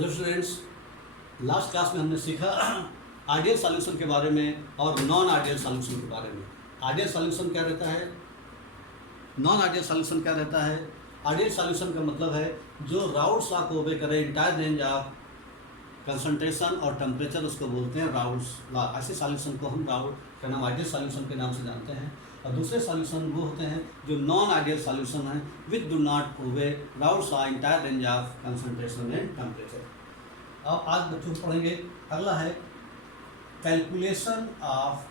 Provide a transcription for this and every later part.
Hello students, last class में हमने सीखा आइडियल सॉल्यूशन के बारे में और नॉन आइडियल सॉल्यूशन के बारे में। आइडियल सॉल्यूशन क्या रहता है, नॉन आइडियल सॉल्यूशन क्या रहता है। आइडियल सॉल्यूशन का मतलब है जो राउल्ट्स लॉ को ओबे करे, इंटायर रेंज ऑफ कंसंट्रेशन और टेम्परेचर, उसको बोलते हैं राउल्ट्स लॉ। ऐसे सॉल्यूशन को हम राउल्ट का नाम आइडियल सॉल्यूशन के नाम से जानते हैं। और दूसरे सॉल्यूशन वो होते हैं जो नॉन आइडियल सॉल्यूशन है, which do not obey Raoult's law, entire range of concentration and temperature. अब आज बच्चों को पढ़ेंगे, अगला है calculation of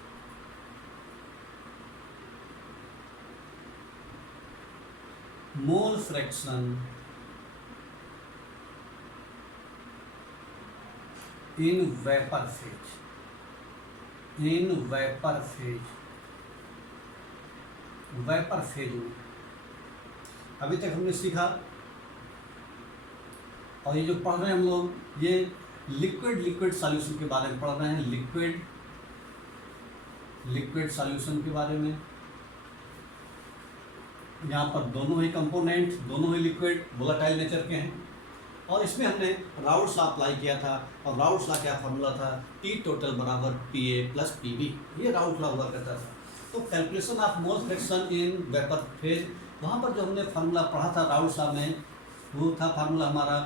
mole fraction in vapour phase. Vapour phase में अभी तक हमने सीखा, और ये जो पढ़ रहे हैं हम लोग, ये लिक्विड सॉल्यूशन के बारे में पढ़ रहे हैं। लिक्विड सॉल्यूशन के बारे में, यहाँ पर दोनों ही कंपोनेंट, दोनों ही लिक्विड वोलेटाइल नेचर के हैं। और इसमें हमने राउल्ट्स लॉ अप्लाई किया था, और राउल्ट्स लॉ क्या फॉर्मूला था, टी टोटल बराबर P A plus P B, ये राउल्ट्स लॉ हुआ करता था। तो calculation of mole fraction in vapour phase, वहाँ पर जो हमने फार्मूला पढ़ा था राउल्ट्स लॉ में, वो था फार्मूला हमारा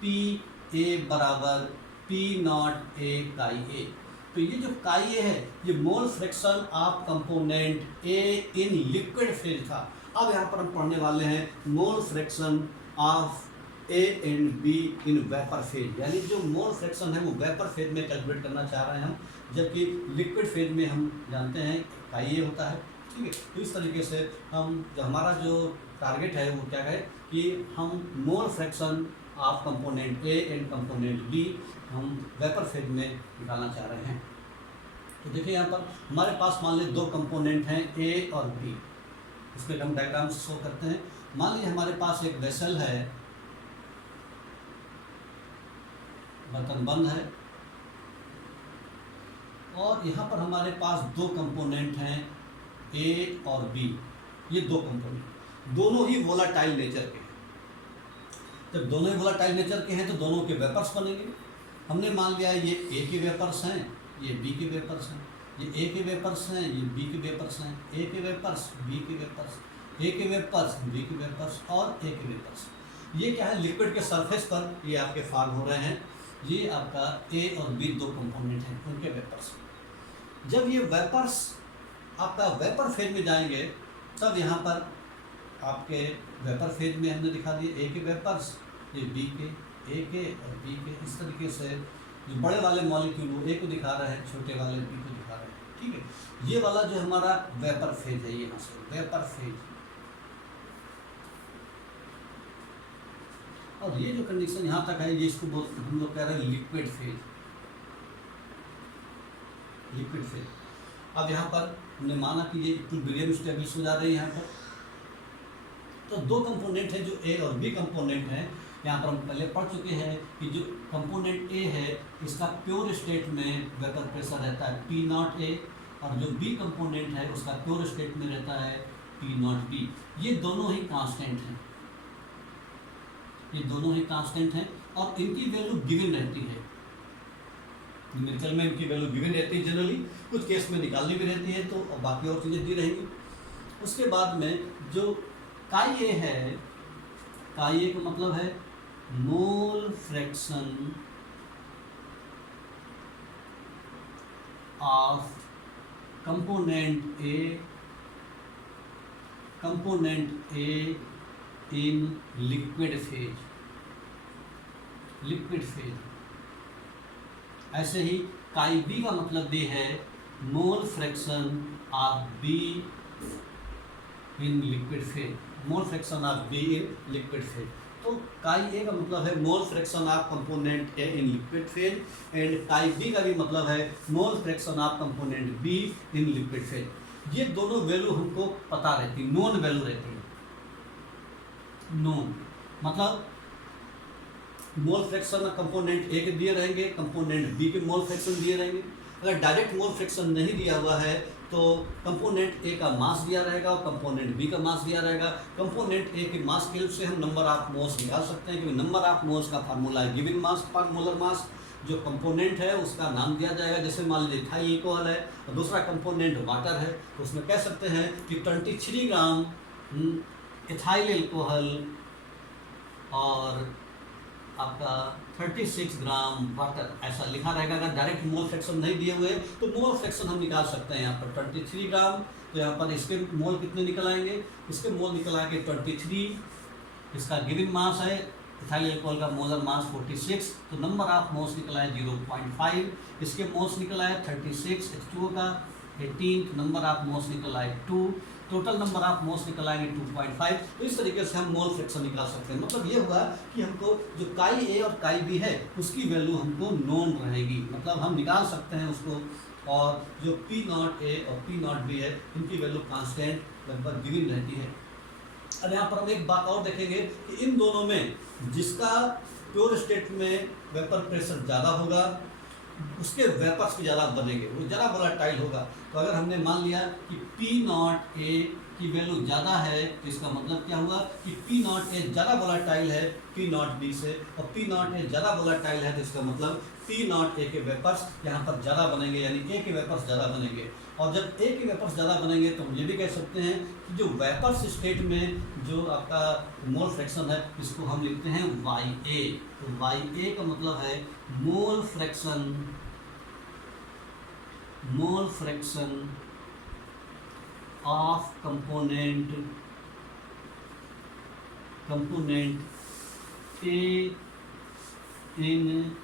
पी ए बराबर पी नॉट ए काई ए। तो ये जो काई ए है, ये मोल fraction of component A in liquid phase था। अब यहाँ पर हम पढ़ने वाले हैं मोल fraction of A and B in vapour phase, यानी जो मोल फ्रैक्शन है वो वेपर फेज में कैलकुलेट करना चाह रहे हैं हम, जबकि लिक्विड फेज में हम जानते हैं काई ए होता है। ठीक है, तो इस तरीके से हम हमारा जो टारगेट है वो क्या है कि हम mole fraction of component A and component B हम वेपर फेज में निकालना चाह रहे हैं। तो देखिए यहाँ पर हमारे पास मान लीजिए दो कंपोनेंट हैं ए और बी, इसमें हम डायग्राम शो करते हैं। मान लीजिए हमारे पास एक वेसल है, बर्तन बंद है, और यहाँ पर हमारे पास दो कंपोनेंट हैं ए और बी। ये दो कंपोनेंट दोनों ही वोलेटाइल नेचर के हैं। जब दोनों ही वोलेटाइल नेचर के हैं तो दोनों के वेपर्स बनेंगे। हमने मान लिया ये ए के वेपर्स हैं, ये बी के वेपर्स हैं, ये ए के वेपर्स हैं, ये बी के वेपर्स हैं, ए के वेपर्स, बी के वेपर्स, ए के वेपर्स, बी के वेपर्स और ए के वेपर्स। ये क्या है, लिक्विड के सरफेस पर ये आपके फॉर्म हो रहे हैं। ये आपका ए और बी दो कंपोनेंट हैं, उनके वेपर्स। जब ये वेपर्स आपका वेपर फेज में जाएंगे, तब यहाँ पर आपके वेपर फेज में हमने दिखा दिए ए के वेपर्स, ये बी के, ए के और बी के। इस तरीके से जो बड़े वाले मॉलिक्यूल वो ए को दिखा रहे हैं, छोटे वाले बी को दिखा रहे हैं। ठीक है, ये वाला जो हमारा वेपर फेज है, यहाँ से वेपर फेज। और ये जो कंडीशन यहाँ तक है, ये इसको हम लोग कह रहे हैं लिक्विड फेज। अब यहाँ पर हमने माना कि ये इक्विलिब्रियम स्टेब्लिश हो जा रही है यहाँ पर। तो दो कंपोनेंट हैं जो ए और बी कंपोनेंट हैं। यहाँ पर हम पहले पढ़ चुके हैं कि जो कंपोनेंट ए है, इसका प्योर स्टेट में वेपर प्रेशर रहता है पी नॉट ए, और जो बी कंपोनेंट है उसका प्योर स्टेट में रहता है पी नॉट बी। ये दोनों ही कांस्टेंट हैं, ये दोनों ही कांस्टेंट हैं, और इनकी वैल्यू गिवन रहती है। न्यूमेरिकल में इनकी वैल्यू गिवन रहती है जनरली, कुछ केस में निकालनी भी रहती है, तो और बाकी और चीज़ें दी रहेंगी। उसके बाद में जो काई ए है, काई ए का मतलब है mole fraction of component A in liquid phase. ऐसे ही काई बी का मतलब ये है mole fraction of be in liquid phase, mole fraction of be in liquid phase. तो काई ए का मतलब है mole fraction of component A in liquid phase, and काई बी का भी मतलब है mole fraction of component B in liquid phase. ये दोनों वैल्यू हमको पता रहती, नोन वैल्यू रहती है। नोन मतलब मोल फ्रैक्शन कंपोनेंट ए के दिए रहेंगे, कंपोनेंट बी के मोल फ्रैक्शन दिए रहेंगे। अगर डायरेक्ट मोल फ्रैक्शन नहीं दिया हुआ है तो कंपोनेंट ए का मास दिया रहेगा और कंपोनेंट बी का मास दिया रहेगा। कंपोनेंट ए के मास की हेल्प से हम नंबर ऑफ मोल्स निकाल सकते हैं, क्योंकि नंबर ऑफ मोल्स का फार्मूला है गिवन मास पर मोलर मास। जो कंपोनेंट है उसका नाम दिया जाएगा, जैसे मान लीजिए इथाइल अल्कोहल है और दूसरा कंपोनेंट वाटर है, तो उसमें कह सकते हैं कि 23 ग्राम इथाइल अल्कोहल और आपका 36 ग्राम वाटर, ऐसा लिखा रहेगा। अगर डायरेक्ट मोल फ्रैक्शन नहीं दिए हुए तो मोल फ्रैक्शन हम निकाल सकते हैं। यहाँ पर 23 ग्राम, तो यहाँ पर इसके मोल कितने निकल आएंगे, इसके मोल निकल आएंगे 23, इसका गिवन मास है इथाइल अल्कोहल का मोलर मास 46, तो नंबर ऑफ मोल्स निकला है 0.5, इसके मोल्स निकला है 36, H2O का 18, नंबर ऑफ मोल्स निकला है 2, टोटल नंबर ऑफ मोल्स निकल आएंगे 2.5। तो इस तरीके से हम मोल फ्रैक्शन निकाल सकते हैं। मतलब ये हुआ कि हमको जो काई ए और काई बी है उसकी वैल्यू हमको नोन रहेगी, मतलब हम निकाल सकते हैं उसको। और जो पी नॉट ए और पी नॉट बी है इनकी वैल्यू कांस्टेंट लगभग गिवन रहती है। और यहाँ पर हम एक बात और देखेंगे कि इन दोनों में जिसका प्योर स्टेट में वेपर प्रेशर ज़्यादा होगा उसके वेपर्स भी ज़्यादा बनेंगे, वो ज़्यादा वोलेटाइल होगा। तो अगर हमने मान लिया कि पी नॉट ए की वैल्यू ज़्यादा है तो इसका मतलब क्या हुआ कि पी नॉट ए ज़्यादा वोलेटाइल है पी नॉट बी से, और पी नॉट ए ज़्यादा वोलेटाइल है तो इसका मतलब पी नॉट ए के वेपर्स यहाँ पर ज़्यादा बनेंगे, यानी ए के वेपर्स ज़्यादा बनेंगे। और जब ए के वेपर्स ज़्यादा बनेंगे तो हम ये भी कह सकते हैं कि जो वेपर्स स्टेट में जो आपका मोल फ्रैक्शन है इसको हम लिखते हैं वाई ए। तो वाई ए का मतलब है mole fraction of component A in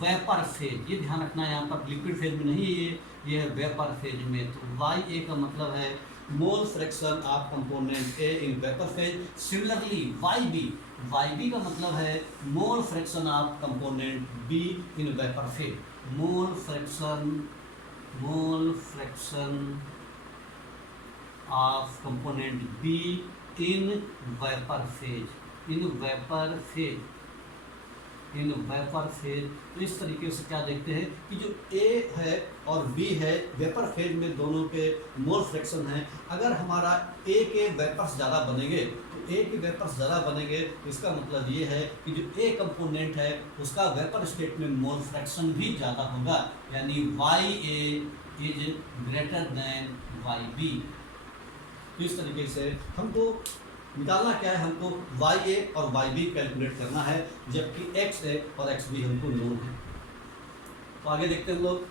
vapour phase. ये ध्यान रखना है, यहाँ पर लिक्विड फेज में नहीं है, ये है वेपर फेज में। तो वाई ए का मतलब है mole fraction of component A in vapour phase. Similarly Y B का मतलब है mole fraction of component B in vapour phase. Mole fraction of component B in vapour phase. तो इस तरीके से क्या देखते हैं कि जो ए है और बी है वेपर फेज में दोनों के मोल फ्रैक्शन है। अगर हमारा ए के वेपर्स ज़्यादा बनेंगे तो इसका मतलब ये है कि जो ए कंपोनेंट है उसका वेपर स्टेट में मोल फ्रैक्शन भी ज़्यादा होगा, यानी Y A is greater than Y B. तो इस तरीके से हमको निकालना क्या है, हमको वाई ए और वाई बी कैलकुलेट करना है, जबकि एक्स ए और एक्स बी हमको नोन है। तो आगे देखते हैं हम लोग।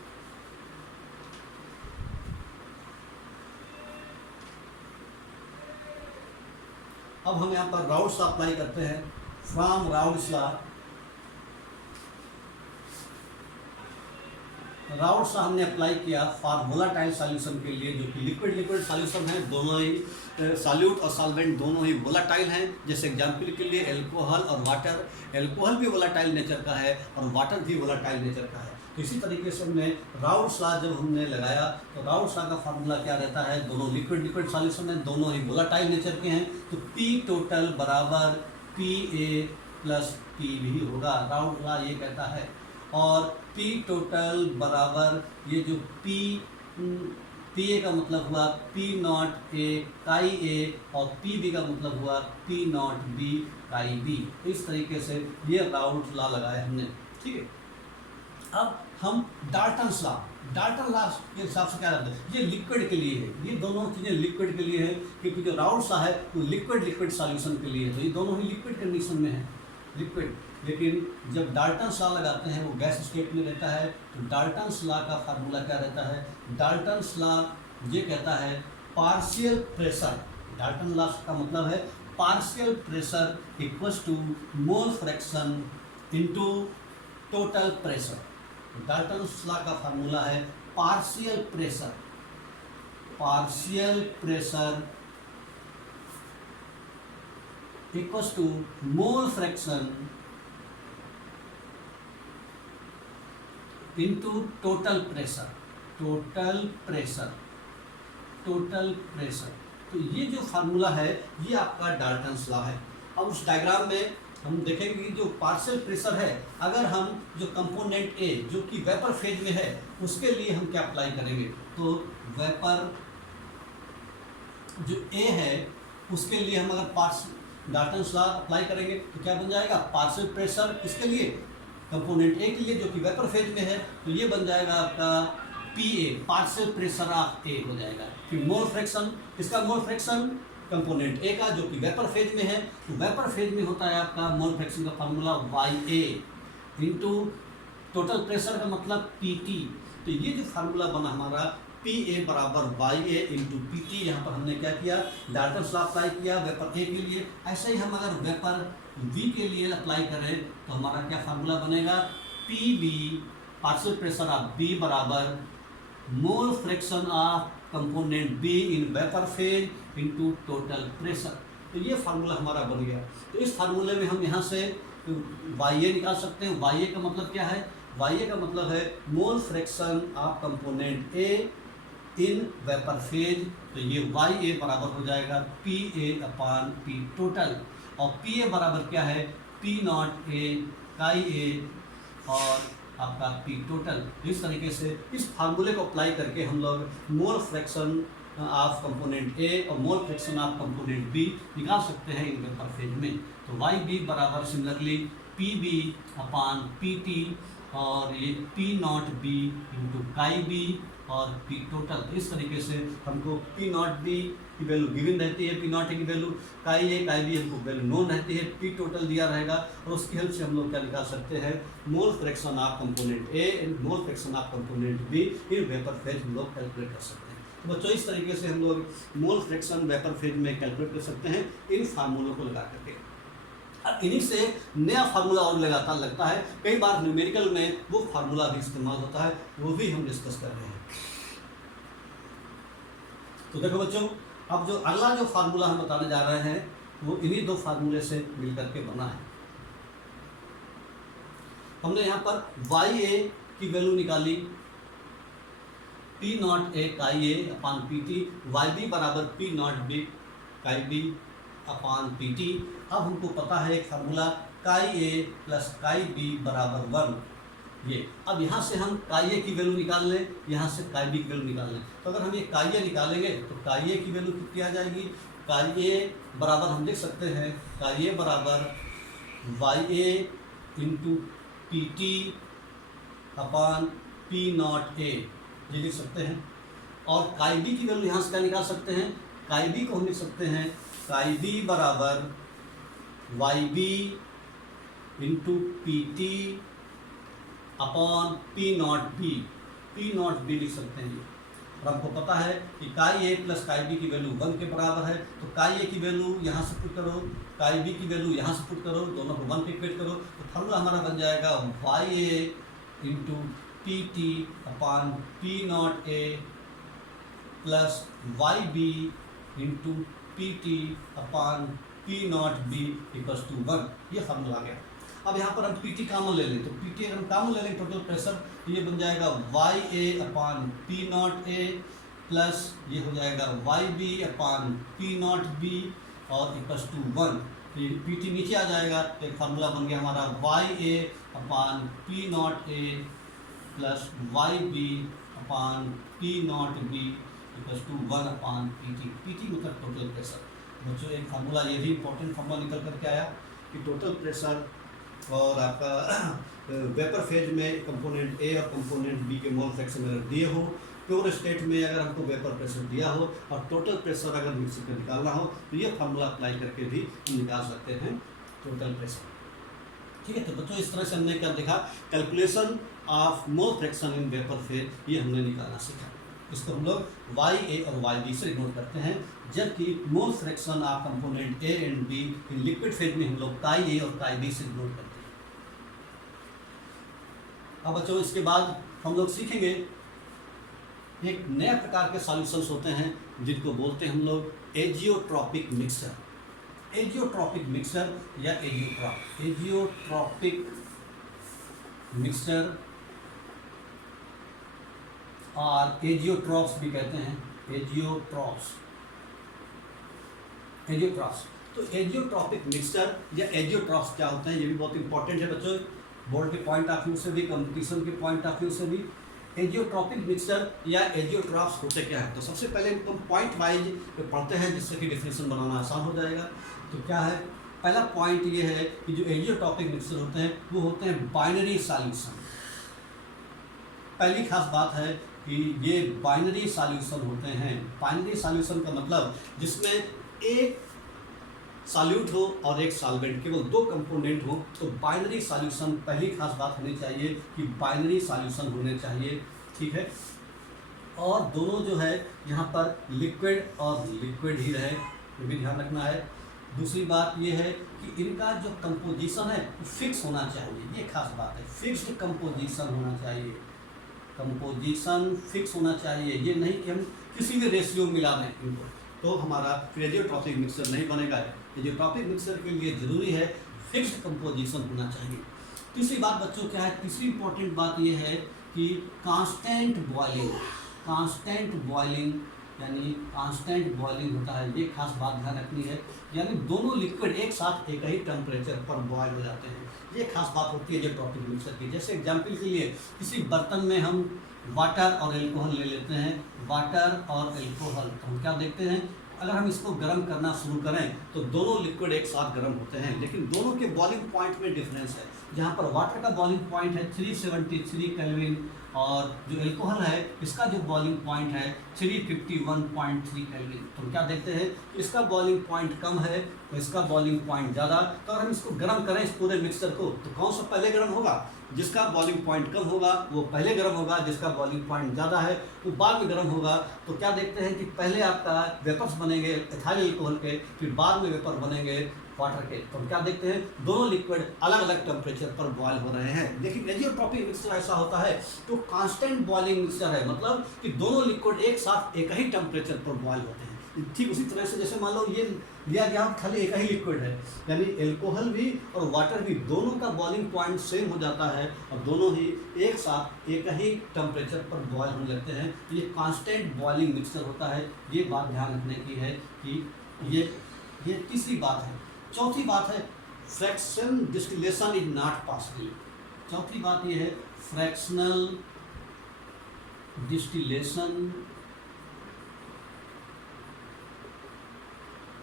अब हम यहाँ पर राउल्स लॉ अप्लाई करते हैं। फ्रॉम राउल्स लॉ हमने अप्लाई किया फॉर वोलाटाइल सॉल्यूशन के लिए, जो कि लिक्विड सॉल्यूशन है। दोनों ही सॉल्यूट और सॉल्वेंट दोनों ही वोलाटाइल हैं। जैसे एग्जांपल के लिए अल्कोहल और वाटर, अल्कोहल भी वोलाटाइल नेचर का है और वाटर भी वोलाटाइल नेचर का है। तो इसी तरीके से हमने राउल्स लॉ जब हमने लगाया तो राउल्स लॉ का फार्मूला क्या रहता है, दोनों लिक्विड सॉल्यूशन है, दोनों ही वोलाटाइल नेचर के हैं, तो पी टोटल बराबर पी ए प्लस पी भी होगा। राउल्स लॉ ये कहता है। और P टोटल बराबर ये जो P ए का मतलब हुआ P नॉट ए काई ए और P बी का मतलब हुआ P नॉट बी काई बी। इस तरीके से ये राउल्स लॉ लगाया हमने, ठीक है। अब हम डाल्टन्स लॉ के हिसाब से क्या करते हैं, ये लिक्विड के लिए है, ये दोनों चीज़ें लिक्विड के लिए है, क्योंकि जो राउल्स लॉ है वो लिक्विड सॉल्यूशन के लिए है। तो ये दोनों ही लिक्विड कंडीशन में है, लिक्विड। लेकिन जब डाल्टन्स लॉ लगाते हैं वो गैस स्टेट में रहता है। तो डाल्टन्स लॉ का फार्मूला क्या रहता है, डाल्टन्स लॉ ये कहता है पार्शियल प्रेशर। डाल्टन लॉ का मतलब है partial pressure equals to mole fraction into total pressure. Dalton's law का फार्मूला है partial pressure equals to mole fraction into total pressure. तो ये जो फार्मूला है ये आपका डाल्टन्स लॉ है। अब उस डायग्राम में हम देखेंगे कि जो पार्शियल प्रेशर है, अगर हम जो कंपोनेंट ए जो कि वेपर फेज में है उसके लिए हम क्या अप्लाई करेंगे, तो वेपर जो ए है उसके लिए हम अगर पार्स डाल्टन्स लॉ अप्लाई करेंगे तो क्या बन जाएगा, पार्शियल प्रेशर किसके लिए, कंपोनेंट ए के लिए जो कि वेपर फेज में है, तो ये बन जाएगा आपका P A, partial pressure of A हो जाएगा। फिर मोल फ्रैक्शन, इसका मोल फ्रैक्शन कंपोनेंट ए का जो कि वेपर फेज में है, तो वेपर फेज में होता है आपका मोल फ्रैक्शन का formula Y A into total pressure का मतलब पी टी। तो ये जो फार्मूला बना हमारा पी ए बराबर Y A into P T, यहाँ पर हमने क्या किया, डाल्टन्स लॉ अप्लाई किया वेपर ए के लिए। ऐसे ही हम अगर वेपर बी के लिए अप्लाई करें तो हमारा क्या फार्मूला बनेगा, P B partial pressure of B बराबर mole fraction of component B in vapour phase into total pressure. तो ये फार्मूला हमारा बन गया। तो इस फार्मूले में हम यहाँ से वाई ए निकाल सकते हैं। वाई ए का मतलब क्या है, वाई ए का मतलब है mole fraction of component A in vapour phase. तो ये वाई ए बराबर हो जाएगा P A upon P total, और पी ए बराबर क्या है, पी नॉट ए काई ए और आपका पी टोटल। इस तरीके से इस फार्मूले को अप्लाई करके हम लोग mole fraction of component A और mole fraction of component B निकाल सकते हैं इन वेपर फेज में। तो वाई बी बराबर similarly P B upon P T, और ये P not B into chi B और पी टोटल। इस तरीके से हमको पी नॉट बी की वैल्यू गिवन रहती है, पी नॉट ए की वैल्यू काई बी हमको वैल्यू नोन रहती है, पी टोटल दिया रहेगा, और उसकी हेल्प से हम लोग क्या निकाल सकते हैं, मोल fraction of component A and mole fraction of component B in vapour phase हम लोग कैलकुलेट कर सकते हैं। तो बच्चों इस तरीके से हम लोग मोल फ्रैक्शन वेपर फेज में कैलकुलेट कर सकते हैं इन फार्मूलों को लगा करके। अब इन्हीं से नया फार्मूला और लगातार लगता है, कई बार न्यूमेरिकल में वो फार्मूला भी इस्तेमाल होता है, वो भी हम डिस्कस कर रहे हैं। तो देखो बच्चों, अब जो अगला जो फार्मूला हम बताने जा रहे हैं वो इन्हीं दो फार्मूले से मिलकर के बना है। हमने यहाँ पर वाई ए की वैल्यू निकाली पी नॉट ए काई ए upon P T, Y B बराबर पी नॉट बी काई बी अपान पी टी। अब हमको पता है एक फार्मूला काई ए प्लस काई बी बराबर 1। ये अब यहाँ से हम काई ए की वैल्यू निकाल लें, यहाँ से काई बी की वैल्यू निकाल लें। तो अगर हम ये काई ए निकालेंगे तो काई ए की वैल्यू कितनी आ जाएगी, काई ए बराबर हम देख सकते हैं काई ए बराबर Y A into P T upon P naught A, ये लिख सकते हैं। और काई बी की वैल्यू यहाँ से क्या निकाल सकते हैं, काई बी को हम लिख सकते हैं काई बी बराबर Y B into P T upon P not B लिख सकते हैं। और हमको पता है कि chi A plus chi B की वैल्यू 1 के बराबर है, तो काई ए की वैल्यू यहाँ से पुट करो, काई बी की वैल्यू यहाँ से पुट करो, दोनों को 1 पे इक्वेट करो, तो फार्मूला हमारा बन जाएगा Y A into P T upon P naught A plus Y B into P T upon P not B equals to 1। ये फार्मूला आ गया। अब यहाँ पर हम पी टी कामन ले लें, तो पी टी अगर हम कामन ले लें टोटल प्रेशर, तो ये बन जाएगा Y A upon P naught A plus ये हो जाएगा Y B upon P not B और इक्वल्स टू 1। तो ये पी टी नीचे आ जाएगा, तो एक फार्मूला बन गया हमारा Y A upon P naught A plus Y B upon P not B equals to 1 upon P T मतलब टोटल प्रेशर। बच्चों एक फार्मूला ये भी इंपॉर्टेंट फार्मूला निकल करके आया कि टोटल प्रेशर और आपका वेपर फेज में कंपोनेंट ए और कंपोनेंट बी के मोल फ्रैक्शन अगर दिए हो, प्योर स्टेट में अगर हमको वेपर प्रेशर दिया हो और टोटल प्रेशर अगर मिक्सर कर निकालना हो, तो ये फार्मूला अप्लाई करके भी निकाल सकते हैं टोटल प्रेशर। ठीक है, तो बच्चों इस तरह से हमने क्या देखा, calculation of mole fraction in vapour phase, ये हमने निकालना सीखा। इसको हम लोग वाई ए और वाई बी से इग्नोर करते हैं, जबकि मोल fraction of component A and be in liquid phase में हम लोग काई ए और काई बी से इग्नोर करते हैं। अब बच्चों इसके बाद हम लोग सीखेंगे एक नया प्रकार के सॉल्यूशंस होते हैं जिनको बोलते हैं हम लोग एजियोट्रॉपिक मिक्सचर। एजियोट्रॉपिक मिक्सचर या एजियोट्रॉपिक मिक्सचर और एजियोट्रॉप्स भी कहते हैं, एजियोट्रॉप्स। तो एजियोट्रॉपिक मिक्सचर या एजियोट्रॉप्स क्या होते हैं, ये भी बहुत इंपॉर्टेंट है बच्चों, बोर्ड के पॉइंट ऑफ व्यू से भी, कंपटीशन के पॉइंट ऑफ व्यू से भी। एजियोट्रॉपिक मिक्सचर या एजियोट्रॉप्स होते क्या है। तो सबसे पहले इनको हम पॉइंट वाइज पढ़ते हैं जिससे कि डिफिनेशन बनाना आसान हो जाएगा। तो क्या है, पहला पॉइंट ये है कि जो एजियोट्रॉपिक मिक्सचर होते हैं वो होते हैं बाइनरी सॉल्यूशन। पहली खास बात है कि ये बाइनरी सॉल्यूशन होते हैं। बाइनरी सॉल्यूशन का मतलब जिसमें एक सॉल्यूट हो और एक सॉल्वेंट, केवल दो कंपोनेंट हो, तो बाइनरी सॉल्यूशन पहली खास बात होनी चाहिए कि बाइनरी सॉल्यूशन होने चाहिए, ठीक है। और दोनों जो है यहाँ पर लिक्विड और लिक्विड ही रहे, ये भी ध्यान रखना है। दूसरी बात ये है कि इनका जो कंपोजिशन है वो फिक्स होना चाहिए, ये खास बात है, फिक्स्ड कंपोजिशन होना चाहिए, कंपोजिशन फिक्स होना चाहिए। ये नहीं कि हम किसी भी रेशियो में मिला दें इनको, तो हमारा एजियोट्रॉपिक मिक्सचर नहीं बनेगा। एजियोट्रॉपिक मिक्सचर के लिए ज़रूरी है फिक्स्ड कंपोजिशन होना चाहिए। तीसरी बात बच्चों क्या है, तीसरी इंपॉर्टेंट बात ये है कि कांस्टेंट बॉइलिंग, कांस्टेंट बॉइलिंग यानी कांस्टेंट बॉइलिंग होता है, ये खास बात ध्यान रखनी है। यानी दोनों लिक्विड एक साथ एक ही टेम्परेचर पर बॉयल हो जाते हैं, ये खास बात होती है एजियोट्रॉपिक मिक्सचर की। जैसे एग्जाम्पल के लिए किसी बर्तन में हम वाटर और एल्कोहल ले लेते हैं, वाटर और एल्कोहल, तो हम क्या देखते हैं, अगर हम इसको गर्म करना शुरू करें तो दोनों लिक्विड एक साथ गर्म होते हैं, लेकिन दोनों के बॉइलिंग पॉइंट में डिफरेंस है। जहाँ पर वाटर का बॉइलिंग पॉइंट है 373 केल्विन और जो एल्कोहल है इसका जो बॉइलिंग पॉइंट है 351.3 केल्विन। तो हम क्या देखते हैं, इसका बॉइलिंग पॉइंट कम है तो इसका बॉइलिंग पॉइंट ज़्यादा। तो अगर हम इसको गर्म करें इस पूरे मिक्सचर को, तो कौन सा पहले गर्म होगा, जिसका बॉइलिंग पॉइंट कम होगा वो पहले गर्म होगा, जिसका बॉइलिंग पॉइंट ज़्यादा है वो बाद में गर्म होगा। तो क्या देखते हैं कि पहले आपका वेपर्स बनेंगे एथाइल अल्कोहल के, फिर बाद में वेपर बनेंगे वाटर के। तो हम क्या देखते हैं, दोनों लिक्विड अलग अलग टेम्परेचर पर बॉयल हो रहे हैं। लेकिन एजियोट्रॉपिक मिक्सचर ऐसा होता है तो कांस्टेंट बॉइलिंग मिक्सचर है, मतलब कि दोनों लिक्विड एक साथ एक ही टेम्परेचर पर बॉयल होते हैं। ठीक उसी तरह से जैसे मान लो ये लिया गया खाली एक ही लिक्विड है, यानी एल्कोहल भी और वाटर भी दोनों का बॉइलिंग पॉइंट सेम हो जाता है और दोनों ही एक साथ एक ही टेम्परेचर पर बॉयल होने लगते हैं। ये कांस्टेंट बॉइलिंग मिक्सचर होता है, ये बात ध्यान रखने की है कि ये तीसरी बात है। चौथी बात है fraction distillation is not possible. चौथी बात ये है fractional distillation,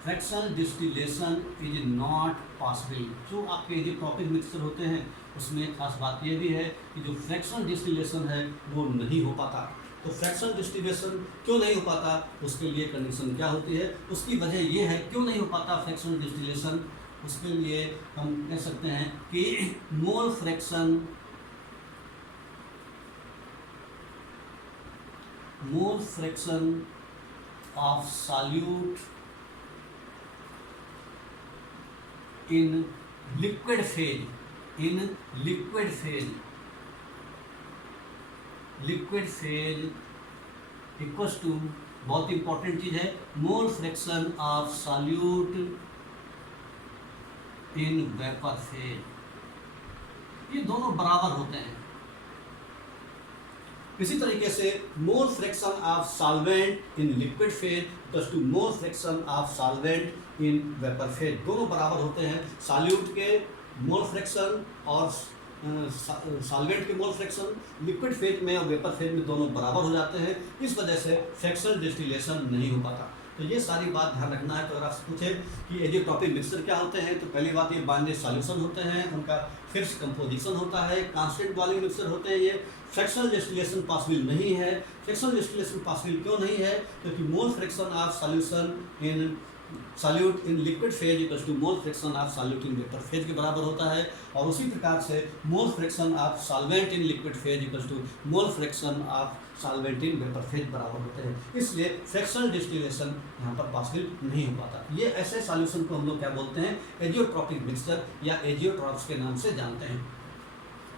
fractional distillation is not possible. जो आपके एजियोट्रॉपिक मिक्सचर होते हैं उसमें खास बात यह भी है कि जो फ्रैक्शनल डिस्टिलेशन है वो नहीं हो पाता। तो फ्रैक्शनल डिस्टिलेशन क्यों नहीं हो पाता, उसके लिए कंडीशन क्या होती है, उसकी वजह ये है क्यों नहीं हो पाता फ्रैक्शनल डिस्टिलेशन। उसके लिए हम कह सकते हैं कि mole fraction of solute in liquid phase, liquid phase equals to, बहुत इंपॉर्टेंट चीज है, mole fraction of solute in vapour phase. ये दोनों बराबर होते हैं। इसी तरीके से mole fraction of solvent in liquid phase equals to mole fraction of solvent in vapour phase, दोनों बराबर होते हैं। सॉल्यूट के मोल फ्रैक्शन और सॉल्वेंट के मोल फ्रैक्शन लिक्विड फेज में और वेपर फेज में दोनों बराबर हो जाते हैं। इस वजह से फ्रैक्शनल डिस्टिलेशन नहीं हो पाता। तो ये सारी बात ध्यान रखना है। तो अगर आप पूछे कि एजियोट्रॉपिक मिक्सचर क्या होते हैं, तो पहली बात ये बाइनरी सॉल्यूशन होते हैं, उनका फिक्स्ड कंपोजिशन होता है, कांस्टेंट बॉइलिंग मिक्सचर होते हैं। ये फ्रैक्शनल डिस्टिलेशन पॉसिबल नहीं है। फ्रैक्शनल डिस्टिलेशन पॉसिबल क्यों नहीं है, क्योंकि mole fraction of solution in solute in liquid phase equals to mole fraction of solute in vapour phase के बराबर होता है। और उसी प्रकार से mole fraction of solvent in liquid phase equals to mole fraction of solvent in vapour phase बराबर होते हैं। इसलिए फ्रैक्शनल डिस्टिलेशन यहाँ पर पॉसिबल नहीं हो पाता। ये ऐसे सॉल्यूशन को हम लोग क्या बोलते हैं, एजियोट्रॉपिक मिक्सचर या एजियोट्रॉप्स के नाम से जानते हैं।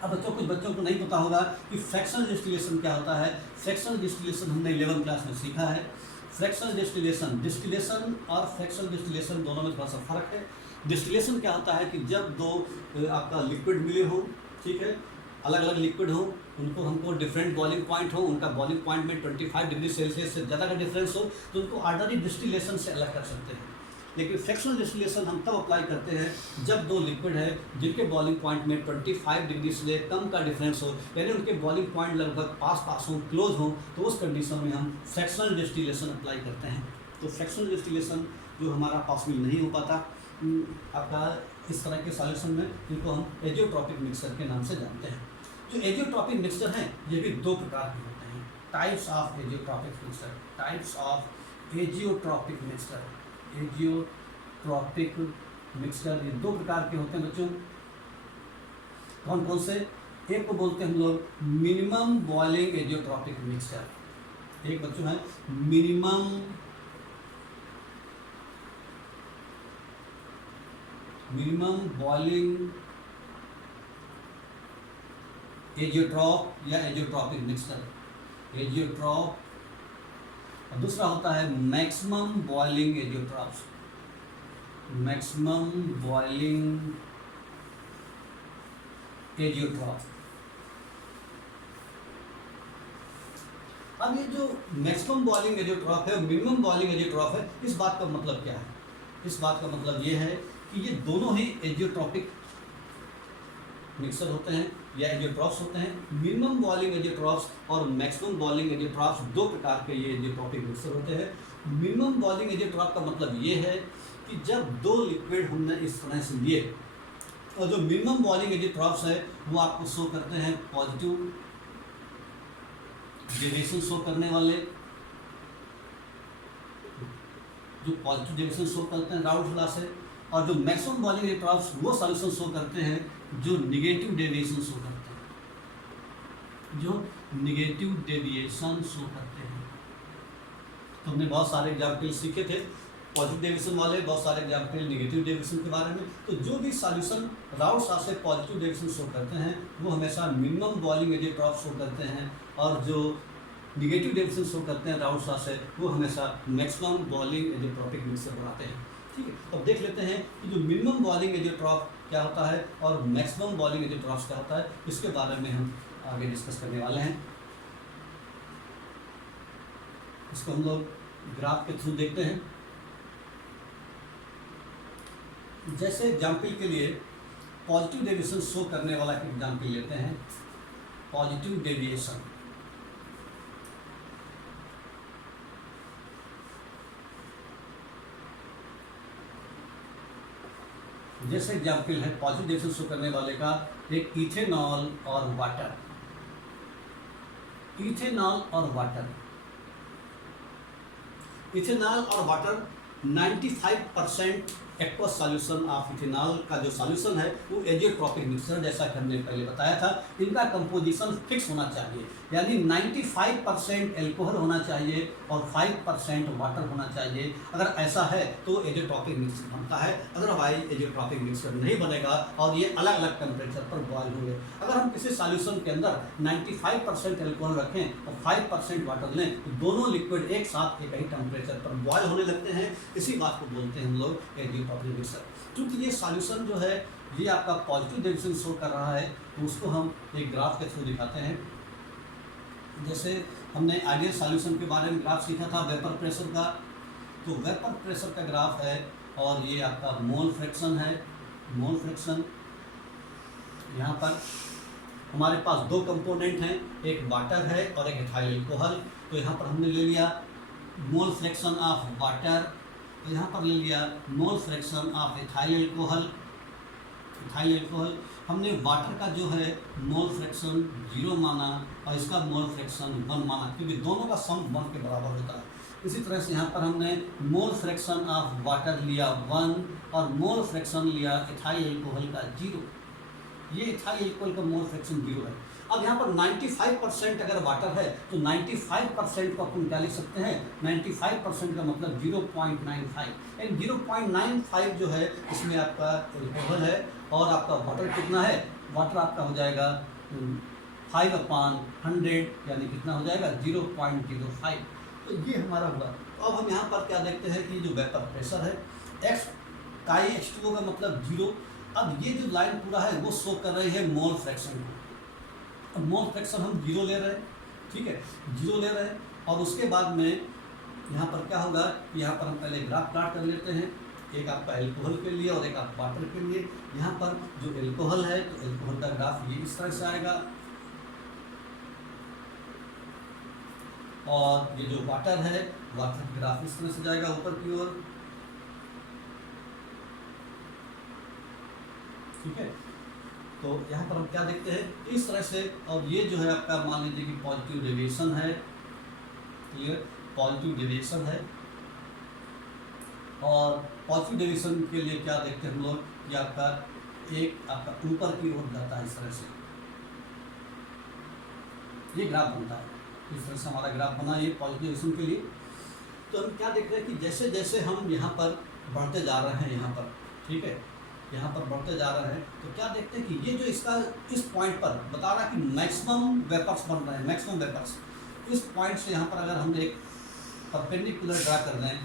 अब कुछ बच्चों को नहीं पता होगा कि फ्रैक्शनल डिस्टिलेशन क्या होता है। फ्रैक्शनल डिस्टिलेशन हमने 11वीं क्लास में सीखा है। फ्रैक्शनल डिस्टिलेशन और फ्रैक्शनल डिस्टिलेशन दोनों में थोड़ा सा फर्क है। डिस्टिलेशन क्या होता है कि जब दो आपका लिक्विड मिले हो, ठीक है, अलग अलग लिक्विड हो, उनको हमको डिफरेंट बॉइलिंग पॉइंट हो, उनका बॉइलिंग पॉइंट में 25 डिग्री सेल्सियस से ज़्यादा का डिफरेंस हो, तो उनको ऑर्डिनरी डिस्टिलेशन से अलग कर सकते हैं। लेकिन फ्रैक्शनल डिस्टिलेशन हम तब अप्लाई करते हैं जब दो लिक्विड है जिनके बॉइलिंग पॉइंट में 25 डिग्री से कम का डिफरेंस हो, यानी उनके बॉइलिंग पॉइंट लगभग पास हो, क्लोज हो, तो उस कंडीशन में हम फ्रैक्शनल डिस्टिलेशन अप्लाई करते हैं। तो फ्रैक्शनल डिस्टिलेशन जो हमारा पॉसिबल नहीं हो पाता आपका इस तरह के सॉल्यूशन में, जिनको हम एजियोट्रॉपिक मिक्सचर के नाम से जानते हैं। जो एजियोट्रॉपिक मिक्सचर हैं ये भी दो प्रकार के होते हैं, types of azeotropic mixture, types of azeotropic mixture, azeotropic mixture ये दो प्रकार के होते हैं बच्चों। कौन कौन से? एक को बोलते हैं हम लोग मिनिमम बॉइलिंग एजियोट्रॉपिक मिक्सचर, एक बच्चों है मिनिमम बॉइलिंग एजियोट्रॉप या एजियोट्रॉपिक मिक्सचर, एजियोट्रॉप। और दूसरा होता है maximum boiling azeotropes, maximum boiling azeotrope. अब ये जो मैक्सिमम बॉइलिंग एजियोट्रॉप है, मिनिमम बॉइलिंग एजियोट्रॉप है, इस बात का मतलब क्या है? इस बात का मतलब ये है कि ये दोनों ही एजियोट्रॉपिक मिक्सर होते हैं या एजियोट्रॉप्स होते हैं। मिनिमम बॉइलिंग एजियोट्रॉप्स और मैक्सिमम बॉइलिंग एजियोट्रॉप्स दो प्रकार के ये एजियोट्रॉपिक मिक्सर होते हैं। मिनिमम बॉइलिंग एजियोट्रॉप का मतलब ये है कि जब दो लिक्विड हमने इस तरह से लिए, और जो मिनिमम बॉइलिंग एजियोट्रॉप्स है वो आपको शो करते हैं पॉजिटिव डेविएशन शो करने वाले, जो पॉजिटिव डेविएशन शो करते हैं राउल्ट लॉ से, और जो मैक्सिमम बॉइलिंग एजियोट्रॉप्स वो सॉल्यूशन शो करते हैं जो निगेटिव डेविएशन शो करते हैं, जो निगेटिव डेविएशन शो करते हैं। तो हमने बहुत सारे एग्जाम्पल सीखे थे पॉजिटिव डेविएशन वाले, बहुत सारे एग्जाम्पल निगेटिव डेविएशन के बारे में। तो जो भी सॉल्यूशन राउल्ट लॉ से पॉजिटिव डेविएशन शो करते हैं वो हमेशा मिनिमम बॉइलिंग एजियोट्रॉप शो करते हैं, और जो निगेटिव डेविएशन शो करते हैं राउल्ट लॉ से वो हमेशा मैक्सिमम बॉइलिंग एजियोट्रॉपिक मिक्सचर बनाते हैं। ठीक है, अब देख लेते हैं कि जो मिनिमम बॉइलिंग एजियोट्रॉप क्या होता है और मैक्सिमम बॉइलिंग एजियोट्रॉप्स क्या होता है, इसके बारे में हम आगे डिस्कस करने वाले हैं। इसको हम लोग ग्राफ के थ्रू देखते हैं। जैसे एग्जाम्पल के लिए पॉजिटिव डेविएशन शो करने वाला एक एग्जाम्पल लेते हैं, पॉजिटिव डेविएशन। जैसे एग्जाम्पल है पॉजिटिव डेविएशन शो करने वाले का एक इथेनॉल और वाटर, इथेनॉल और वाटर, इथेनॉल और water 95% aqueous solution of ethanol का जो सॉल्यूशन है वो एजियोट्रॉपिक मिक्सचर, जैसा कि हमने पहले बताया था, इनका कंपोजिशन फिक्स होना चाहिए, यानी 95% एल्कोहल होना चाहिए और 5% वाटर होना चाहिए। अगर ऐसा है तो एजियोट्रॉपिक मिक्सचर बनता है, अदरवाइज एजियोट्रॉपिक मिक्सचर नहीं बनेगा और ये अलग अलग टेम्परेचर पर बॉयल होंगे। अगर हम किसी सॉल्यूशन के अंदर 95% एल्कोहल रखें और 5% वाटर लें तो दोनों लिक्विड एक साथ एक ही टेम्परेचर पर बॉयल होने लगते हैं। इसी बात को बोलते हैं हम लोग एजियोट्रॉपिक मिक्सचर। क्योंकि ये सॉल्यूशन जो है ये आपका पॉजिटिव डेविएशन शो कर रहा है, तो उसको हम एक ग्राफ के थ्रू दिखाते हैं। जैसे हमने आइडियल सॉल्यूशन के बारे में ग्राफ सीखा था वेपर प्रेशर का, तो वेपर प्रेशर का ग्राफ है और ये आपका मोल फ्रैक्शन है, मोल फ्रैक्शन। यहाँ पर हमारे पास दो कंपोनेंट हैं, एक वाटर है और एक इथाइल अल्कोहल। तो यहाँ पर हमने ले लिया मोल फ्रैक्शन ऑफ वाटर, तो यहाँ पर ले लिया मोल fraction of ethyl alcohol, ethyl alcohol. हमने वाटर का जो है मोल फ्रैक्शन 0 माना और इसका मोल फ्रैक्शन 1 माना, क्योंकि दोनों का सम 1 के बराबर होता है। इसी तरह से यहाँ पर हमने मोल फ्रैक्शन ऑफ वाटर लिया 1 और मोल फ्रैक्शन लिया इथाइल अल्कोहल का 0। ये इथाइल अल्कोहल का मोल फ्रैक्शन 0 है। अब यहाँ पर 95% अगर वाटर है तो 95% को अपन क्या लिख सकते हैं, 95% का मतलब 0.95, एंड 0.95 जो है इसमें आपका अल्कोहल है और आपका वाटर कितना है, वाटर आपका हो जाएगा 5/100, यानी कितना हो जाएगा 0.05। तो ये हमारा हुआ। तो अब हम यहाँ पर क्या देखते हैं कि जो वेपर प्रेशर है x काई H2O का मतलब 0। अब ये जो लाइन पूरा है वो शो कर रही है मोल फ्रैक्शन को। अब मोल फ्रैक्शन हम 0 ले रहे हैं, ठीक है, 0 ले रहे हैं। और उसके बाद में यहाँ पर क्या होगा, यहाँ पर हम पहले ग्राफ प्लॉट कर लेते हैं। एक आपका एल्कोहल के लिए और एक आपका वाटर के लिए। यहाँ पर जो एल्कोहल है तो एल्कोहल का ग्राफ ये इस तरह से आएगा, और ये जो वाटर है वाटर का ग्राफ इस तरह से जाएगा ऊपर की ओर। ठीक है, तो यहाँ पर हम क्या देखते हैं इस तरह से। और ये जो है आपका मान लीजिए कि पॉजिटिव डेविएशन है, क्लियर, पॉजिटिव डेविएशन है। और पॉजिटिव डेविएशन के लिए क्या देखते हैं हम लोग कि आपका एक आपका ऊपर की ओर जाता है इस तरह से, ये ग्राफ बनता है। इस तरह से हमारा ग्राफ बना ये पॉजिटिव डेविएशन के लिए। तो हम क्या देख रहे हैं कि जैसे जैसे हम यहाँ पर बढ़ते जा रहे हैं, यहाँ पर ठीक है, यहाँ पर बढ़ते जा रहे हैं, तो क्या देखते हैं कि ये जो इसका इस पॉइंट पर बता रहा है कि मैक्सिमम वेपर्स बन रहे हैं, मैक्सिमम वेपर्स। इस पॉइंट से यहाँ पर अगर हम एक परपेंडिकुलर ड्रा कर दें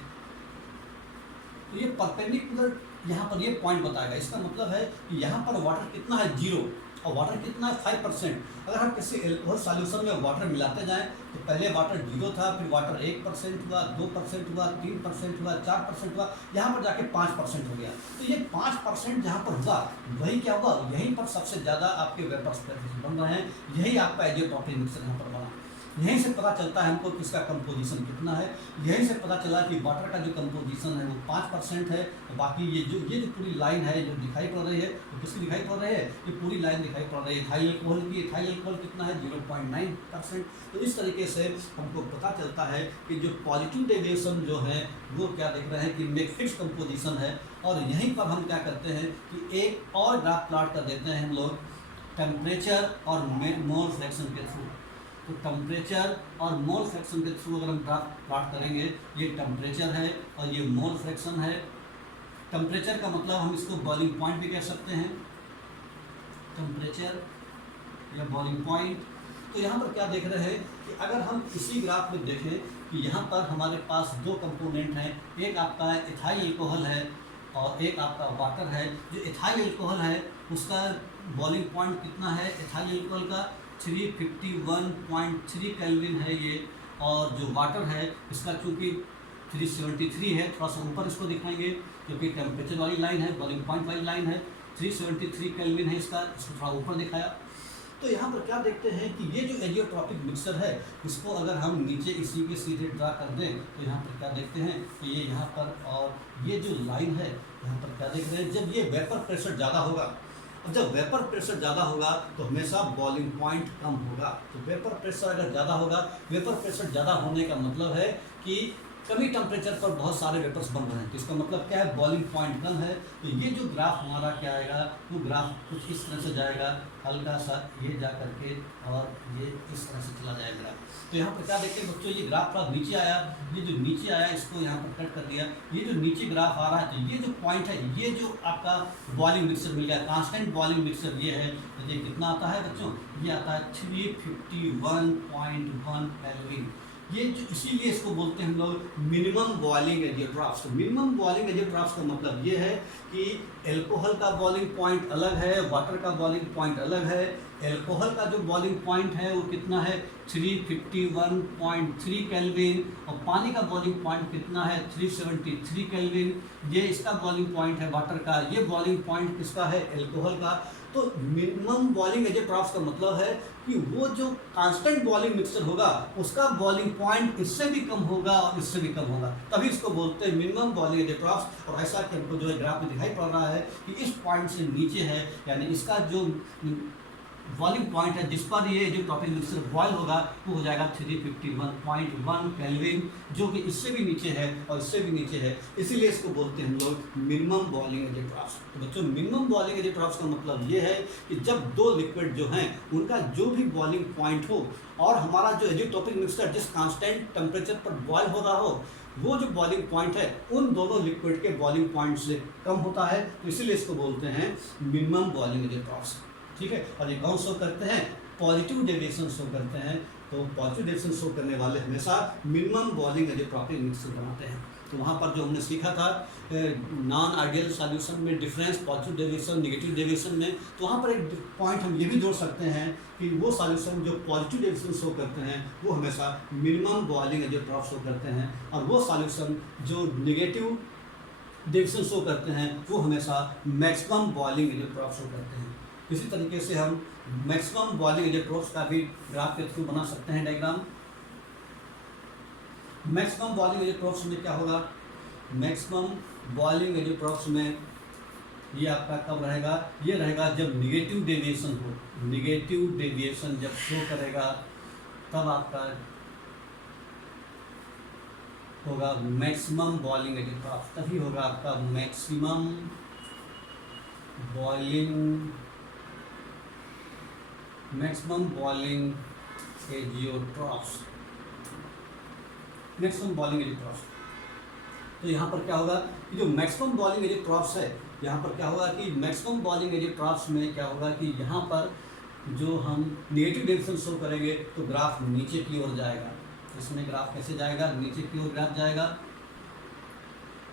तो ये परपेंडिकुलर यहाँ पर ये पॉइंट बताएगा। इसका मतलब है कि यहाँ पर वाटर कितना है 0 और वाटर कितना है 5%। अगर हम किसी एल्कोहल सॉल्यूशन में वाटर मिलाते जाएं तो पहले वाटर 0 था, फिर वाटर 1% हुआ, 2% हुआ, 3% हुआ, 4% हुआ, यहाँ पर जाके 5% हो गया। तो ये 5% जहाँ पर हुआ वही क्या हुआ, यहीं पर सबसे ज़्यादा आपके वेपर्स बन रहे हैं। यही आपका एजियोट्रॉपिक मिक्सचर यहाँ पर बना। यहीं से पता चलता है हमको किसका कंपोजिशन कितना है। यहीं से पता चला कि वाटर का जो कंपोजिशन है वो 5% है। बाकी ये जो पूरी लाइन है जो दिखाई पड़ रही है वो किसकी दिखाई पड़ रही है, ये पूरी लाइन दिखाई पड़ रही है इथाइल अल्कोहल की। इथाइल अल्कोहल कितना है 0.9%। तो इस तरीके से हमको पता चलता है कि जो पॉजिटिव डेविएशन जो है वो क्या देख रहे हैं कि एक फिक्स कंपोजिशन है। और यहीं पर हम क्या करते हैं कि एक और ग्राफ प्लॉट कर देते हैं हम लोग टेम्परेचर और मोल फ्रैक्शन के थ्रू। तो टेम्परेचर और मोल फ्रैक्शन के थ्रू अगर हम ग्राफ प्लॉट करेंगे, ये टेम्परेचर है और ये मोल फ्रैक्शन है। टेम्परेचर का मतलब हम इसको बॉइलिंग पॉइंट भी कह सकते हैं, टेम्परेचर या बॉइलिंग पॉइंट। तो यहाँ पर क्या देख रहे हैं कि अगर हम इसी ग्राफ में देखें कि यहाँ पर हमारे पास दो कंपोनेंट हैं, एक आपका इथाइल अल्कोहल है और एक आपका वाटर है। जो इथाइल अल्कोहल है उसका बॉइलिंग पॉइंट कितना है, इथाइल अल्कोहल का 351.3 केल्विन है ये। और जो वाटर है इसका चूँकि 373 है, थोड़ा सा ऊपर इसको दिखाएंगे क्योंकि टेम्परेचर वाली लाइन है, बॉइलिंग पॉइंट वाली लाइन है। 373 केल्विन है इसका, इसको थोड़ा ऊपर दिखाया। तो यहाँ पर क्या देखते हैं कि ये जो एजियोट्रॉपिक मिक्सचर है इसको अगर हम नीचे इसी के सीधे ड्रा कर दें तो यहाँ पर क्या देखते हैं कि ये यहाँ पर और ये जो लाइन है यहाँ पर क्या देख रहे हैं, जब ये वेपर प्रेशर ज़्यादा होगा, और जब वेपर प्रेशर ज़्यादा होगा तो हमेशा बॉइलिंग पॉइंट कम होगा। तो वेपर प्रेशर अगर ज़्यादा होगा, वेपर प्रेशर ज़्यादा होने का मतलब है कि कमी टेम्परेचर पर बहुत सारे वेपर्स बन रहे हैं। तो इसका मतलब क्या है, बॉइलिंग पॉइंट कम है। तो ये जो ग्राफ हमारा क्या आएगा, वो ग्राफ कुछ इस तरह से जाएगा, हल्का सा ये जा करके और ये इस तरह से चला जाएगा ग्राफ। तो यहाँ पर क्या देखते हैं बच्चों, ये ग्राफ थोड़ा नीचे आया, ये जो नीचे आया इसको यहाँ पर कट कर दिया। ये जो नीचे ग्राफ आ रहा है तो ये जो पॉइंट है, ये जो आपका बॉइलिंग मिक्सचर मिल गया, कांस्टेंट बॉइलिंग मिक्सचर ये है। तो ये कितना आता है बच्चों, ये आता है 351.1 केल्विन। ये जो इसीलिए इसको बोलते हैं हम लोग minimum boiling azeotropes. Minimum boiling azeotropes का मतलब ये है कि एल्कोहल का बॉइलिंग पॉइंट अलग है, वाटर का बॉइलिंग पॉइंट अलग है। एल्कोहल का जो बॉइलिंग पॉइंट है वो कितना है 351.3 केल्विन, और पानी का बॉइलिंग पॉइंट कितना है 373 केल्विन। ये इसका बॉइलिंग पॉइंट है वाटर का, ये बॉइलिंग पॉइंट किसका है एल्कोहल का। तो मिनिमम बॉइलिंग एजियोट्रॉप्स का मतलब है कि वो जो कांस्टेंट बॉइलिंग मिक्सचर होगा उसका बॉइलिंग पॉइंट इससे भी कम होगा और इससे भी कम होगा, तभी इसको बोलते हैं मिनिमम बॉइलिंग एजियोट्रॉप्स। और ऐसा कि हमको जो है ग्राफ में दिखाई पड़ रहा है कि इस पॉइंट से नीचे है, यानी इसका जो बॉइलिंग पॉइंट है जिस पर ये एजियोट्रॉपिक मिक्सचर बॉयल होगा वो हो जाएगा 351.1 केल्विन, जो कि इससे भी नीचे है और इससे भी नीचे है। इसीलिए इसको बोलते हैं हम लोग मिनिमम बॉइलिंग एजियोट्रॉप्स। तो बच्चों मिनिमम बॉइलिंग एजियोट्रॉप्स का मतलब ये है कि जब दो लिक्विड जो हैं उनका जो भी बॉइलिंग पॉइंट हो और हमारा जो एजियोट्रॉपिक मिक्सचर जिस कांस्टेंट टेम्परेचर पर बॉयल हो रहा हो, वो जो बॉइलिंग पॉइंट है उन दोनों लिक्विड के बॉइलिंग पॉइंट से कम होता है। तो इसीलिए इसको बोलते हैं मिनिमम बॉइलिंग एजियोट्रॉप्स। ठीक है, और ये कौन शो करते हैं, पॉजिटिव डेविएशन शो करते हैं। तो पॉजिटिव डेविएशन शो करने वाले हमेशा मिनिमम बॉइलिंग एजियोट्रॉपिक मिक्सचर बनाते हैं। तो वहाँ पर जो हमने सीखा था नॉन आइडियल सॉल्यूशन में difference, positive deviation, negative deviation में, तो वहाँ पर एक पॉइंट हम ये भी जोड़ सकते हैं कि वो सॉल्यूशन जो पॉजिटिव डेविएशन शो करते हैं वो हमेशा मिनिमम बॉइलिंग एजियोट्रॉप शो करते हैं, और वो सॉल्यूशन जो नेगेटिव डेविएशन शो करते हैं वो हमेशा मैक्सिमम बॉइलिंग एजेंट शो करते हैं। इसी तरीके से हम मैक्सिमम बॉइलिंग एजेंट का भी ग्राफ के थ्रू बना सकते हैं डायग्राम। मैक्सिमम बॉइलिंग एजेंट में क्या होगा, मैक्सिमम बॉइलिंग एजेंट में ये आपका कब रहेगा, ये रहेगा जब निगेटिव डेविएशन हो। निगेटिव डेविएशन जब शो करेगा तब आपका होगा मैक्सिमम बॉइलिंग एज ट्रॉफ, तभी होगा आपका मैक्सिमम बॉइलिंग एजियोट्रॉफ्स, मैक्सिमम बॉइलिंग एजियोट्रॉफ्स। तो यहाँ पर क्या होगा कि जो मैक्सिमम बॉइलिंग एजियोट्रॉफ्स है, यहाँ पर क्या होगा कि मैक्सिमम बॉइलिंग एजियोट्रॉफ्स में क्या होगा कि यहाँ पर जो हम नेगेटिव डेविएशन शो करेंगे तो ग्राफ नीचे की ओर जाएगा। इसमें ग्राफ कैसे जाएगा, नीचे की ओर ग्राफ जाएगा।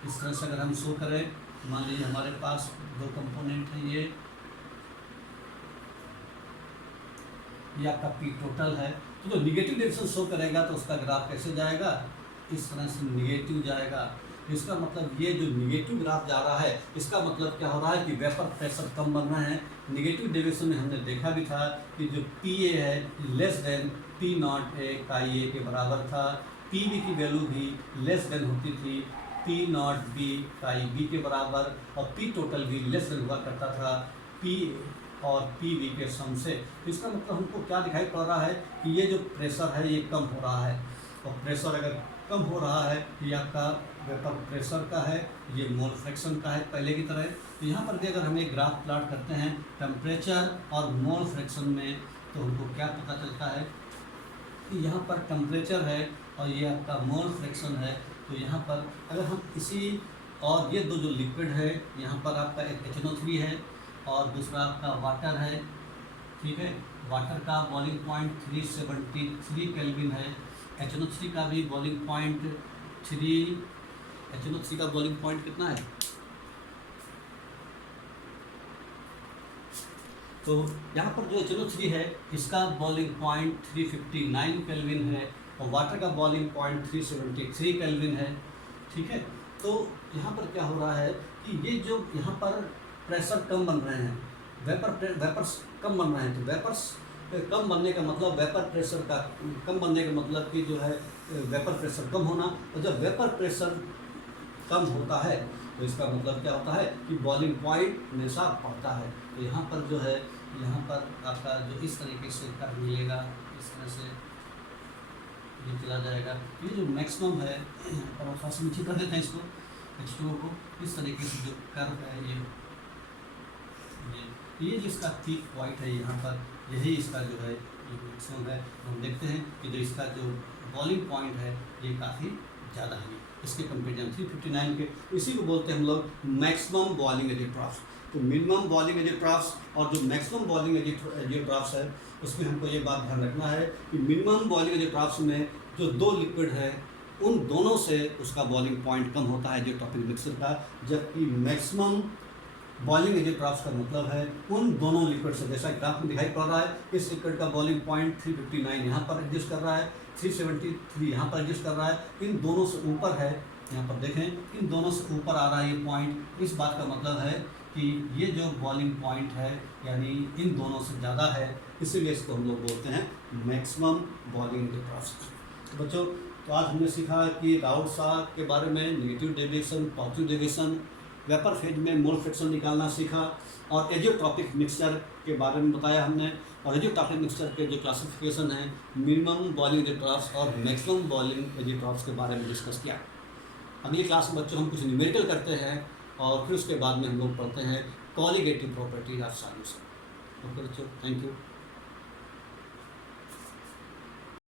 इस तरह से अगर हम शो करें, मान लीजिए हमारे पास दो कंपोनेंट है, ये आपका पी टोटल है, तो जो निगेटिव डेविएशन शो करेगा तो उसका ग्राफ कैसे जाएगा, इस तरह से निगेटिव जाएगा। इसका मतलब ये जो निगेटिव ग्राफ जा रहा है, इसका मतलब क्या हो रहा है कि वेपर प्रेशर कम बन रहे हैं। निगेटिव डेविएशन में हमने देखा भी था कि जो पी ए है लेस देन पी नॉट ए काई ए के बराबर था, पी बी की वैल्यू भी लेस देन होती थी पी नॉट बी काई बी के बराबर, और पी टोटल भी लेस देन हुआ करता था पी और पी बी के सम से। तो इसका मतलब हमको क्या दिखाई पड़ रहा है कि ये जो प्रेशर है ये कम हो रहा है, और प्रेशर अगर कम हो रहा है, ये आपका वेपर प्रेशर का है, ये मोल फ्रैक्शन का है पहले की तरह। तो यहाँ पर भी अगर हम एक ग्राफ प्लॉट करते हैं टेम्परेचर और मोल फ्रैक्शन में, तो हमको क्या पता चलता है कि यहाँ पर टेम्परेचर है और ये आपका मोल फ्रैक्शन है। तो यहाँ पर अगर हम इसी, और ये दो जो लिक्विड है, यहाँ पर आपका एक HNO3 है और दूसरा आपका वाटर है, ठीक है। वाटर का बॉइलिंग पॉइंट 373 केल्विन है, HNO3 का भी बॉइलिंग पॉइंट HNO3 का बॉइलिंग पॉइंट कितना है, तो यहाँ पर जो HNO3 है इसका बॉइलिंग पॉइंट 359 केल्विन है और वाटर का बॉइलिंग पॉइंट 373 केल्विन है, ठीक है। तो यहाँ पर क्या हो रहा है कि ये जो यहाँ पर प्रेशर कम बन रहे हैं, वेपर्स कम बन रहे हैं, तो वेपर्स कम बनने का मतलब वेपर प्रेशर का कम बनने का मतलब कि जो है वेपर प्रेशर कम होना। और जब वेपर प्रेशर कम होता है तो इसका मतलब क्या होता है कि बॉइलिंग पॉइंट हमेशा बढ़ता है। तो यहाँ पर जो है, यहाँ पर आपका जो इस तरीके से कर्व मिलेगा, इस तरह से ये चला जाएगा। ये जो मैक्सिमम है, और थोड़ा सा नीचे कर देते हैं इसको, H2O को, इस तरीके से जो कर्व है ये जिसका पीक पॉइंट है यहाँ पर, यही इसका जो है ये मैक्सिमम है। हम देखते हैं कि जो इसका जो बॉइलिंग पॉइंट है ये काफ़ी ज़्यादा है इसके कंपेरिजन 359 के। इसी को बोलते हैं हम लोग मैक्सिमम बॉइलिंग एजियोट्रॉफ्स। तो मिनिमम बॉइलिंग एजियोट्रॉफ्स और जो मैक्सिमम बॉइलिंग एजियोट्रॉफ्स है, उसमें हमको ये बात ध्यान रखना है कि मिनिमम बॉइलिंग एजियोट्रॉफ्स में जो दो लिक्विड है उन दोनों से उसका बॉइलिंग पॉइंट कम होता है एजियोट्रॉपिक मिक्सर का, जबकि मैक्सिमम बॉइलिंग एजियोट्रॉफ्स का मतलब है उन दोनों लिक्विड से, जैसा ग्राफ में दिखाई पड़ रहा है, इस लिक्विड का बॉइलिंग पॉइंट 359 यहाँ पर एडजस्ट कर रहा है, 373 यहाँ पर एडजस्ट कर रहा है, इन दोनों से ऊपर है, यहाँ पर देखें इन दोनों से ऊपर आ रहा है ये पॉइंट। इस बात का मतलब है कि ये जो बॉइलिंग पॉइंट है यानी इन दोनों से ज़्यादा है, इसीलिए इसको हम लोग बोलते हैं मैक्सिमम बॉइलिंग एजियोट्रॉफ्स। तो बच्चों, तो आज हमने सीखा कि राउल्ट लॉ के बारे में, negative deviation, positive deviation, vapour phase में मोल फ्रैक्शन निकालना सीखा, और एजियोट्रॉपिक मिक्सचर के बारे में बताया हमने। और एजियोट्रॉपिक मिक्सचर के जो क्लासिफिकेशन है, मिनिमम बॉइलिंग एजियोट्रॉफ्स और मैक्सिमम बॉइलिंग एजियोट्रॉफ्स के बारे में डिस्कस किया। अगली क्लास में बच्चों हम कुछ न्यूमेरिकल करते हैं और फिर उसके बाद में हम लोग पढ़ते हैं colligative properties of solution. Okay बच्चों, थैंक यू।